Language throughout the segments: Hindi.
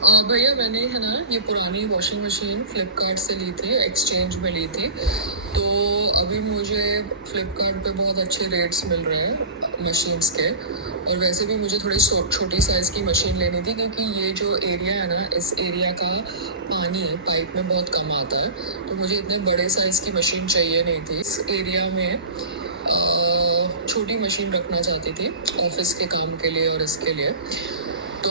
भैया मैंने है ना ये पुरानी वॉशिंग मशीन फ्लिपकार्ट से ली थी, एक्सचेंज में ली थी। तो अभी मुझे फ्लिपकार्ट पे बहुत अच्छे रेट्स मिल रहे हैं मशीन्स के। और वैसे भी मुझे थोड़ी छोटी साइज़ की मशीन लेनी थी, क्योंकि ये जो एरिया है ना, इस एरिया का पानी पाइप में बहुत कम आता है। तो मुझे इतने बड़े साइज़ की मशीन चाहिए नहीं थी। इस एरिया में छोटी मशीन रखना चाहती थी ऑफिस के काम के लिए और इसके लिए। तो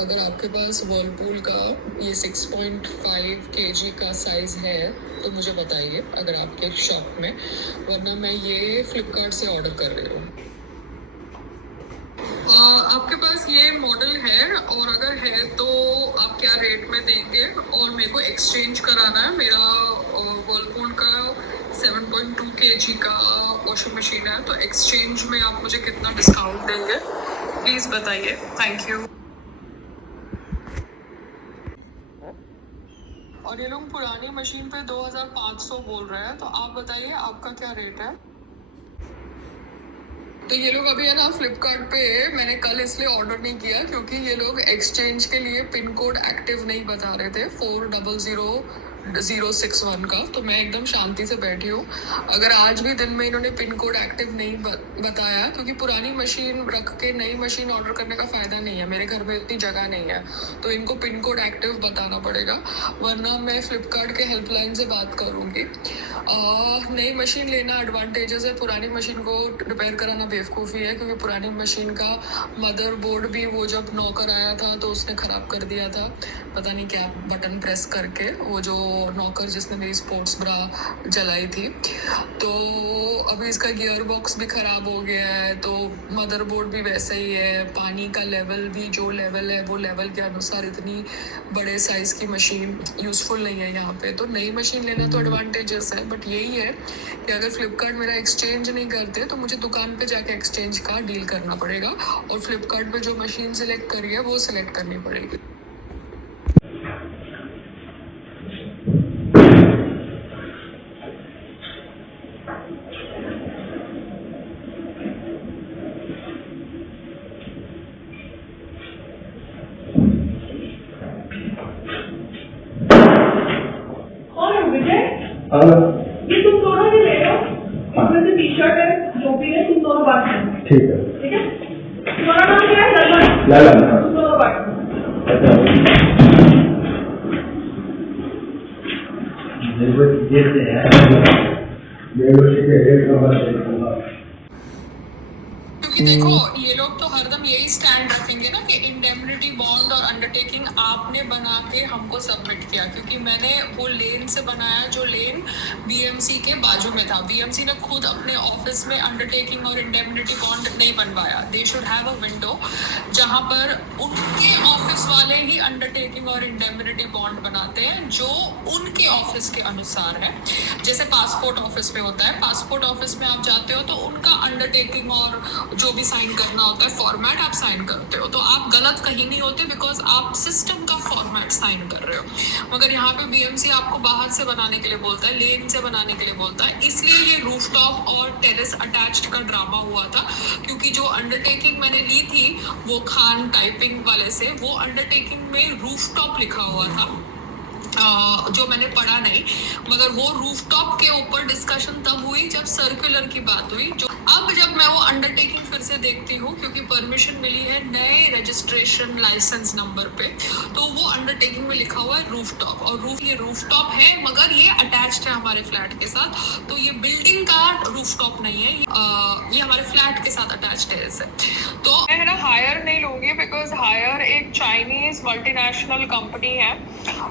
अगर आपके पास वर्लपूल का ये 6.5 kg का साइज़ है तो मुझे बताइए, अगर आपके शॉप में, वरना मैं ये फ्लिपकार्ट से ऑर्डर कर रही हूँ। आपके पास ये मॉडल है, और अगर है तो आप क्या रेट में देंगे? और मेरे को एक्सचेंज कराना है। मेरा वर्लपूल का 7.2 kg का वॉशिंग मशीन है, तो एक्सचेंज में आप मुझे कितना डिस्काउंट देंगे प्लीज़ बताइए। Thank you. और ये लोग पुरानी मशीन पे 2500 बोल रहे हैं, तो आप बताइए आपका क्या रेट है? तो ये लोग अभी है ना फ्लिपकार्ट पे, मैंने कल इसलिए ऑर्डर नहीं किया क्योंकि ये लोग एक्सचेंज के लिए पिन कोड एक्टिव नहीं बता रहे थे 400061 का। तो मैं एकदम शांति से बैठी हूँ। अगर आज भी दिन में इन्होंने पिन कोड एक्टिव नहीं बताया, क्योंकि पुरानी मशीन रख के नई मशीन ऑर्डर करने का फायदा नहीं है, मेरे घर में इतनी जगह नहीं है, तो इनको पिन कोड एक्टिव बताना पड़ेगा, वरना मैं फ्लिपकार्ट के हेल्पलाइन से बात करूँगी। नई मशीन लेना एडवांटेजेस है, पुरानी मशीन को रिपेयर कराना बेवकूफ़ी है, क्योंकि पुरानी मशीन का मदरबोर्ड भी वो जब नौकर आया था तो उसने ख़राब कर दिया था, पता नहीं क्या बटन प्रेस करके, वो जो नौकर जिसने मेरी स्पोर्ट्स ब्रा जलाई थी। तो अभी इसका गियर बॉक्स भी ख़राब हो गया है, तो मदरबोर्ड भी वैसा ही है, पानी का लेवल भी जो लेवल है वो लेवल के अनुसार इतनी बड़े साइज़ की मशीन यूज़फुल नहीं है यहाँ पे। तो नई मशीन लेना तो एडवांटेजेस है, बट यही है कि अगर फ्लिपकार्ट मेरा एक्सचेंज नहीं करते तो मुझे दुकान पे जाके एक्सचेंज का डील करना पड़ेगा, और फ्लिपकार्ट पे जो मशीन सिलेक्ट करी है वो सिलेक्ट करनी पड़ेगी। ये तुम दोनों ही ले लो, इसमें से टी शर्ट है, जो भी है तुम दोनों बांट लो। ठीक है। ठीक है, तुम्हारा नाम क्या है? ललन। ललन। तुम दोनों बांट लो। क्योंकि देखो ये लोग तो हरदम यही स्टैंड रखेंगे ना कि इंडेमनिटी बॉन्ड और अंडरटेकिंग आपने बना के हमको सबमिट किया, क्योंकि मैंने वो लेन से बनाया जो लेन बीएमसी के बाजू में था। बीएमसी ने खुद अपने ऑफिस में अंडरटेकिंग और इंडेमनिटी बॉन्ड नहीं बनवाया। They should have a window जहां पर उनके ऑफिस वाले ही अंडरटेकिंग और इंडेमनिटी बॉन्ड बनाते हैं, जो उनके ऑफिस के अनुसार है। जैसे पासपोर्ट ऑफिस में होता है, पासपोर्ट ऑफिस में आप जाते हो तो उनका अंडरटेकिंग और जो भी साइन करना होता है फॉर्मेट आप साइन करते हो, तो आप गलत कहीं नहीं होते, बिकॉज आप सिस्टम का फॉर्मेट साइन कर रहे हो। मगर यहाँ पे बीएमसी आपको बाहर से बनाने के लिए बोलता है, लेन से बनाने के लिए बोलता है, इसलिए ये रूफटॉप और टेरेस अटैच्ड का ड्रामा हुआ था। क्योंकि जो अंडरटेकिंग मैंने ली थी वो खान टाइपिंग वाले से, वो अंडरटेकिंग में रूफटॉप लिखा हुआ था, जो मैंने पढ़ा नहीं। मगर वो रूफटॉप के ऊपर डिस्कशन तब हुई जब सर्कुलर की बात हुई। जो अब जब मैं वो अंडरटेकिंग फिर से देखती हूँ, क्योंकि परमिशन मिली है नए रजिस्ट्रेशन लाइसेंस नंबर पे, तो वो अंडरटेकिंग में लिखा हुआ है रूफटॉप, और ये रूफटॉप है मगर ये अटैच्ड है हमारे फ्लैट के साथ, तो ये बिल्डिंग का रूफटॉप नहीं है, ये हमारे फ्लैट के साथ अटैच्ड है ऐसे। तो मैं ना हायर नहीं लूंगी, बिकॉज हायर एक चाइनीज मल्टीनेशनल कंपनी है,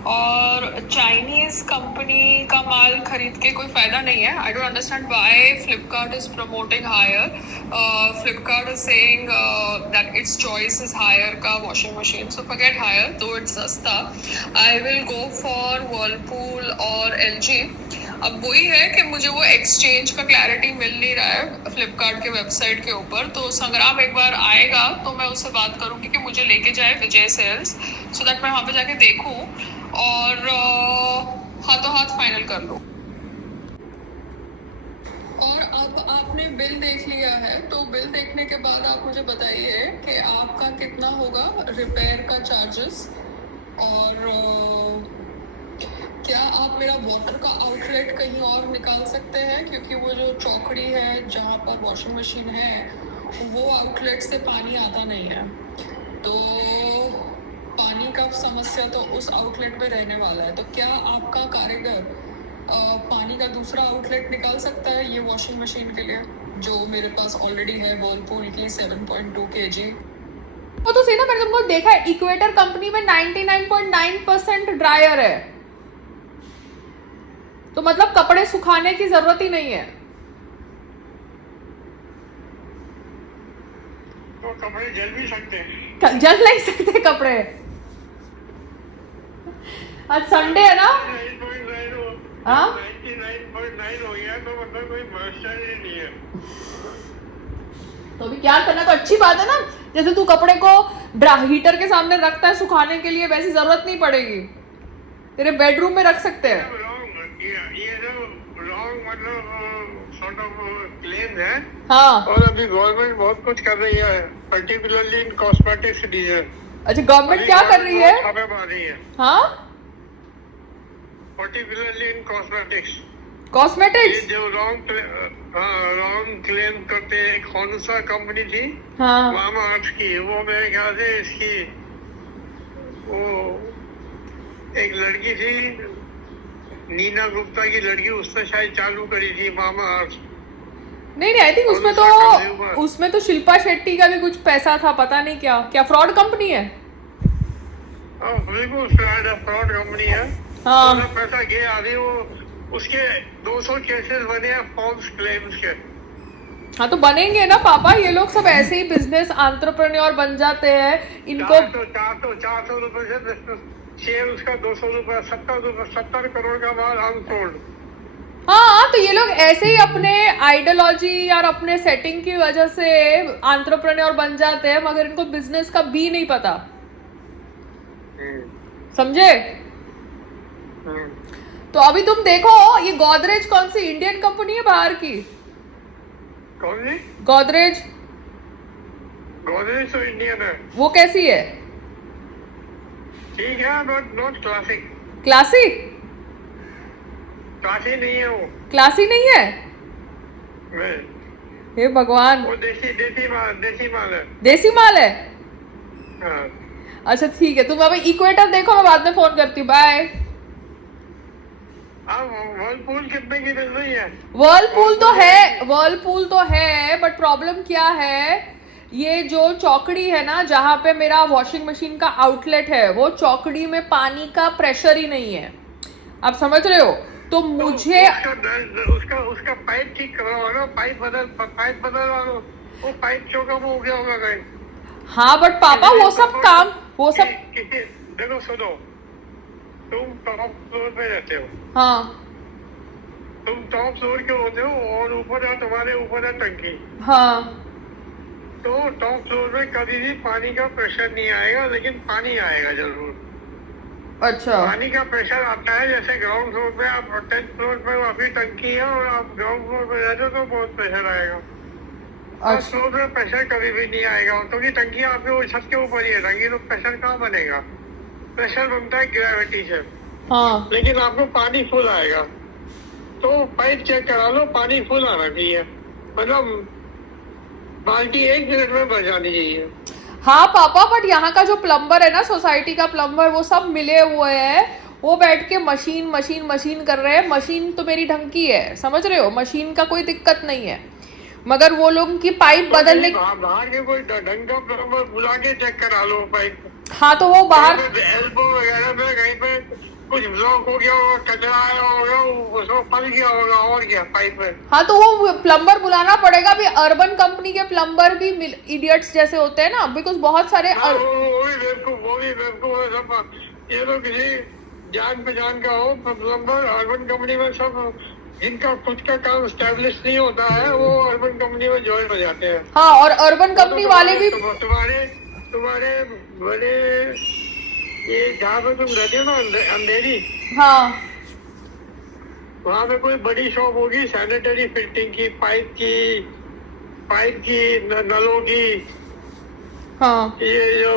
और चाइनीज कंपनी का माल खरीद के कोई फायदा नहीं है। I don't understand why Flipkart is promoting Haier. Flipkart is saying that its choice is Haier का washing machine, so forget Haier, दो इट्स सस्ता। I will go for Whirlpool और एलजी। अब वही है कि मुझे वो एक्सचेंज का क्लैरिटी मिल नहीं रहा है फ्लिपकार्ट के वेबसाइट के ऊपर। तो संग्राम एक बार आएगा तो मैं उससे बात करूंगी कि मुझे लेके जाए विजय सेल्स, सो दैट मैं वहाँ पे जाके देखूं और हाथों हाथ फाइनल कर लूं। और अब आपने बिल देख लिया है, तो बिल देखने के बाद आप मुझे बताइए कि आपका कितना होगा रिपेयर का चार्जेस, और क्या आप मेरा वाटर का आउटलेट कहीं और निकाल सकते हैं, क्योंकि वो जो चौकड़ी है जहाँ पर वॉशिंग मशीन है वो आउटलेट से पानी आता नहीं है, तो पानी का समस्या तो उस आउटलेट में रहने वाला है। तो क्या आपका कारीगर पानी का दूसरा आउटलेट निकाल सकता है ये वॉशिंग मशीन के लिए, जो मेरे पास ऑलरेडी है वर्लपूल की 7.2 kg? वो तो सही ना, मैंने तुमको देखा है इक्वेटर कंपनी में 99.9% ड्रायर है, तो मतलब कपड़े सुखाने की जरूरत ही नहीं है। तो कपड़े जल भी सकते हैं? जल नहीं सकते कपड़े। आज संडे है ना। 99.9 हो गया तो मतलब कोई समस्या ही नहीं है। तो अभी क्या करना, तो अच्छी बात है ना। जैसे तू कपड़े को हीटर के सामने रखता है सुखाने के लिए, वैसी जरूरत नहीं पड़ेगी, तेरे बेडरूम में रख सकते हैं। ये जो रॉन्ग मतलब सॉर्ट ऑफ क्लेम है। हाँ, और अभी गवर्नमेंट बहुत कुछ कर रही है, पर्टिकुलरली इन कॉस्मेटिक्स डिवीजन। अच्छा गवर्नमेंट क्या कर रही है? छापे मार रही है, हाँ, पर्टिकुलरली इन कॉस्मेटिक्स। कॉस्मेटिक्स, ये जो रॉन्ग क्लेम करते हैं, कौन सा कंपनी थी? हाँ मामा अर्थ की, वो मेरे ख्याल से इसकी वो एक लड़की थी, नीना गुप्ता की लड़की, उसने शायद चालू करी थी मामा अर्थ। नहीं आई थिंक उसमें तो शिल्पा शेट्टी का भी कुछ पैसा था, पता नहीं क्या फ्रॉड कंपनी है। बिल्कुल फ्रॉड कंपनी है। हाँ पूरा पैसा गया, अभी वो उसके 200 केसेस बने हैं फॉल्स क्लेम्स के। हाँ तो बनेंगे ना पापा, ये लोग सब ऐसे ही बिजनेस एंटरप्रेन्योर बन जाते हैं। इनको 400 रुपए से शेयर उसका 200 रुपए, 70 करोड़ का माल अनसोल्ड। हाँ तो ये लोग ऐसे ही अपने आइडियोलॉजी और अपने सेटिंग की वजह से एंटरप्रेन्योर बन जाते हैं, मगर इनको बिजनेस का भी नहीं पता, समझे? तो अभी तुम देखो, ये गोदरेज कौन सी इंडियन कंपनी है बाहर की? कौन सी? गोदरेज तो इंडियन है। वो कैसी है? ठीक है बट नॉट क्लासिक। क्लासी नहीं है वो। क्लासी नहीं है? नहीं, हे भगवान, वो देसी माल है। देसी माल है। हाँ। अच्छा ठीक है, तुम अभी इक्वेटर देखो, मैं बाद में फोन करती हूँ, बाय। वर्लपूल कितने की मिल रही है? वर्लपूल तो है बट प्रॉब्लम क्या है, ये जो चौकड़ी है ना जहाँ पे मेरा वॉशिंग मशीन का आउटलेट है, वो चौकड़ी में पानी का प्रेशर ही नहीं है, आप समझ रहे हो? तो मुझे उसका पाइप ठीक करवाओ ना, पाइप बदलवा लो, वो पाइप चौकम हो गया होगा कहीं। हाँ बट पापा वो सब देखो सुनो, तुम टॉप फ्लोर पे रहते हो। हाँ तुम टॉप फ्लोर के होते हो और तुम्हारे ऊपर है टंकी। हाँ तो टॉप फ्लोर में कभी भी पानी का प्रेशर नहीं आएगा, लेकिन पानी आएगा जरूर। अच्छा, पानी का प्रेशर आता है जैसे ग्राउंड फ्लोर पे, आप 10th फ्लोर पे आपकी टंकी है और आप ग्राउंड फ्लोर पे रहते हो तो बहुत प्रेशर आएगा। फर्स्ट फ्लोर पे प्रेशर कभी भी नहीं आएगा, क्योंकि टंकी आपके छत के ऊपर ही है टंकी, तो प्रेशर कहाँ बनेगा? प्रेशर बनता है ग्रेविटी से। हाँ लेकिन आपको पानी फुल आएगा, तो पाइप चेक करा लो, पानी फुल आना चाहिए, मतलब बाल्टी 1 मिनट में भर जानी चाहिए। हाँ पापा, बट यहाँ का जो प्लम्बर है ना, सोसाइटी का प्लम्बर, वो सब मिले हुए हैं, वो बैठ के मशीन कर रहे हैं। मशीन तो मेरी ढंग की है, समझ रहे हो, मशीन का कोई दिक्कत नहीं है, मगर वो लोग की पाइप बदलने बाहर के कोई ढंग का प्लम्बर बुला के चेक करा लो पाइप। हाँ तो वो बाहर एल्बो वगैरह में कहीं पे कुछ ब्लॉक हो गया होगा, कचरा आया होगा, उसको फल गया होगा, और क्या पाइप में। हाँ तो वो प्लम्बर बुलाना पड़ेगा। भी अर्बन कंपनी के प्लम्बर भी इडियट्स जैसे होते हैं ना, बिकॉज बहुत सारे वो भी बेवकूफ, ये तो किसी जान पहचान का हो प्लम्बर। अर्बन कंपनी में सब जिनका खुद का काम स्टैब्लिश नहीं होता है, वो अर्बन कंपनी में ज्वाइन हो जाते हैं। हाँ, और अर्बन कंपनी वाले भी तुम्हारे बड़े, ये जहाँ पे तुम रहते हो ना अंधेरी, हाँ वहाँ पे कोई बड़ी शॉप होगी सैनिटरी फिटिंग की, पाइप की नलों की, हाँ ये जो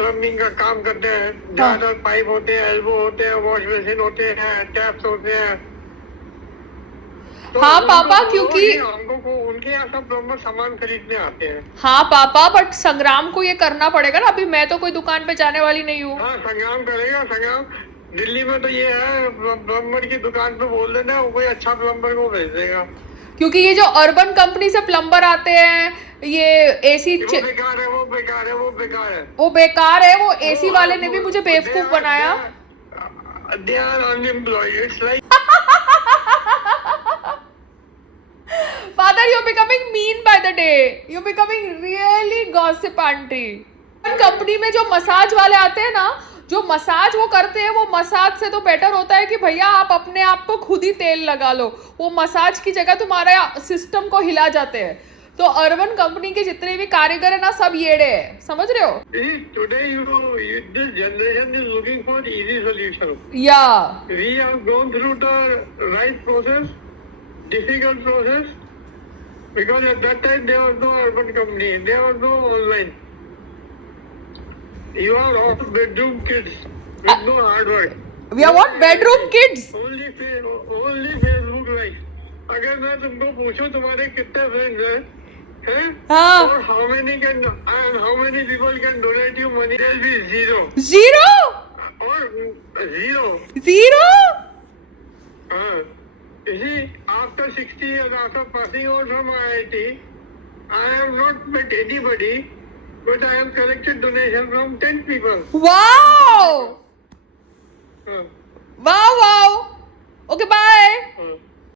प्लम्बिंग का काम करते हैं, ज्यादा पाइप होते हैं, एल्बो होते हैं, वॉश बेसिन होते हैं, टैप्स होते हैं। तो हाँ उनको पापा, बोलो क्योंकि कि हमको को उनके यहाँ सब प्लम्बर सामान खरीदने आते हैं। हाँ पापा, बट संग्राम को ये करना पड़ेगा ना, अभी मैं तो कोई दुकान पे जाने वाली नहीं हूँ। हाँ, संग्राम करेगा। संग्राम दिल्ली में तो ये है, प्लम्बर की दुकान पे बोल देना, वो कोई अच्छा प्लम्बर को भेज देगा। क्योंकि ये जो अर्बन कंपनी से प्लम्बर आते हैं, ये एसी वो बेकार है, वो बेकार है, वो बेकार है। वो बेकार है। वो एसी वाले ने भी मुझे बेवकूफ बनाया। They are unemployed. It's like Father, you're becoming mean by the day. You're becoming really gossip aunty. Company में जो मसाज वाले आते हैं ना, जो मसाज वो करते हैं, वो मसाज से तो बेटर होता है कि भैया आप अपने आप को खुद ही तेल लगा लो। वो मसाज की जगह तुम्हारा सिस्टम को हिला जाते हैं। तो अर्बन कंपनी के जितने भी कारीगर है ना, सब येड़े हैं, समझ रहे हो? today, this generation is looking for easy solution. Yeah. We have gone through the right process, difficult process, because at that time there was no urban company, there was no online. You are all bedroom kids with no hard work. We are what? Bedroom kids? Only Facebook likes. अगर मैं तुमको पूछूं तुम्हारे कितने फ्रेंड्स हैं, हाँ। और how many people can donate you money? There will be zero. Zero? Or zero. Zero? You see, after 60 years after passing out from IIT, I have not met anybody, but I have collected donation from 10 people. Wow! Uh, Wow, wow. Okay, bye. uh.